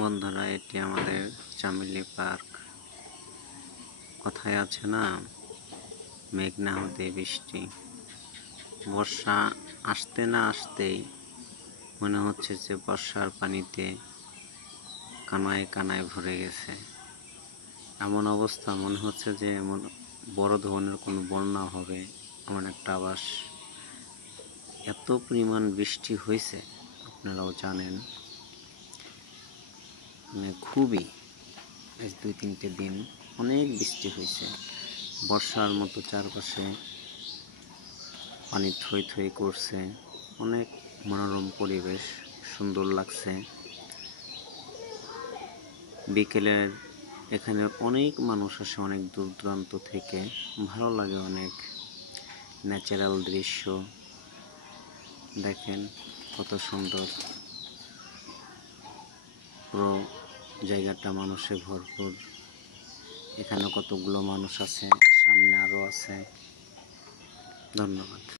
বন্ধুরা, এটি আমাদের চামেলি পার্ক। কথায় আছে না, মেঘ না হতে বৃষ্টি। বর্ষা আসতে না আসতেই মনে হচ্ছে যে বর্ষার পানিতে কানায় কানায় ভরে গেছে। এমন অবস্থা, মনে হচ্ছে যে এমন বড় ধরনের কোনো বন্যা হবে এমন একটা আভাস। এত পরিমাণ বৃষ্টি হয়েছে, আপনারাও জানেন, মানে খুবই, আজ 2-3 দিন অনেক বৃষ্টি হয়েছে। বর্ষার মতো চারপাশে পানি থই থই করছে, অনেক মনোরম পরিবেশ, সুন্দর লাগছে। বিকেলের এখানে অনেক মানুষ আসে, অনেক দূর দূরান্ত থেকে। ভালো লাগে অনেক। ন্যাচারাল দৃশ্য দেখেন কত সুন্দর। পুরো জায়গাটা মানুষে ভরপুর। এখানে কতগুলো মানুষ আছে, সামনে আরো আছে। ধন্যবাদ।